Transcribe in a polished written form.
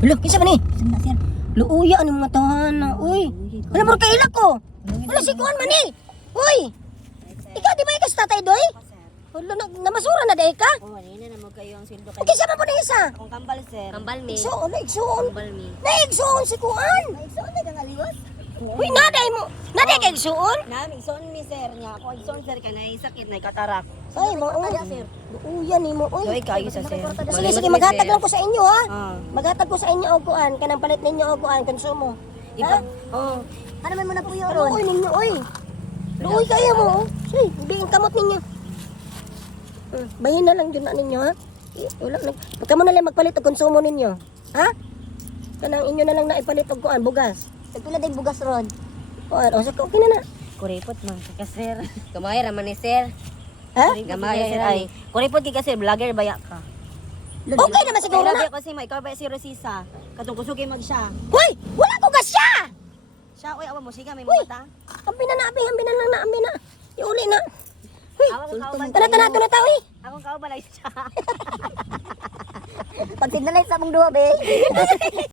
Ulo, kinsa man ni? Saan na, sir? Luuya ang mga tahanan. Uy. Wala mo kay ilak ko. Wala si kuan man ni. Uy. Ikaw di ba ikas tatay doy? Wala namasura na day ka? Oh, kanina na mo kayo ang sildo Okay, siya man po na isa. Akong kambal, sir. Kambal mi. Igsuon, igsuon. Kambal mi. Naigsuon si kuan. Igsoon na kang aliwas? Uy, naday mo. Naday kay igsuon. Namin, igsoon mi, sir. Nga ako, igsoon, sir, ka na sakit, na katarak. Ay, mo. sir. Luuya ni mo. So, Uy. kayo sa sir. Sige, sige, maghatag lang ko sa inyo ha. Ah. Maghatag ko sa inyo og kuan, kanang palit ninyo og kuan konsumo. Iba. Oh. Ano man mo na po yun, Luoy ninyo, oy. Luoy kayo mo. Sige, biing kamot ninyo. Bahin na lang yun na ninyo ha. Wala na. Pagka mo na lang magpalit og konsumo ninyo. Ha? Kanang inyo na lang na ipalit og kuan, bugas. Tagtulad ay bugas ron. Kuan, o sa okay na na. Kuripot man, ka sir. Gamay ra man ni sir. Ha? Gamay, sir, ay. Kuripot ka sir, vlogger baya ka. Okay naman siguro Siguro na. na. Kasi may ikaw ba si Rosisa? Katong kusugin mag siya. Hoy, wala ko gas siya. Siya, uy, awa mo, siga, may Uy. mata. Ambi na, ambi na lang na, ambi na. Iuli na. Hoy, Awa mo, kauban. tana ta, uy. Akong kauban ay siya. Pag signalize sa mong duwa, be.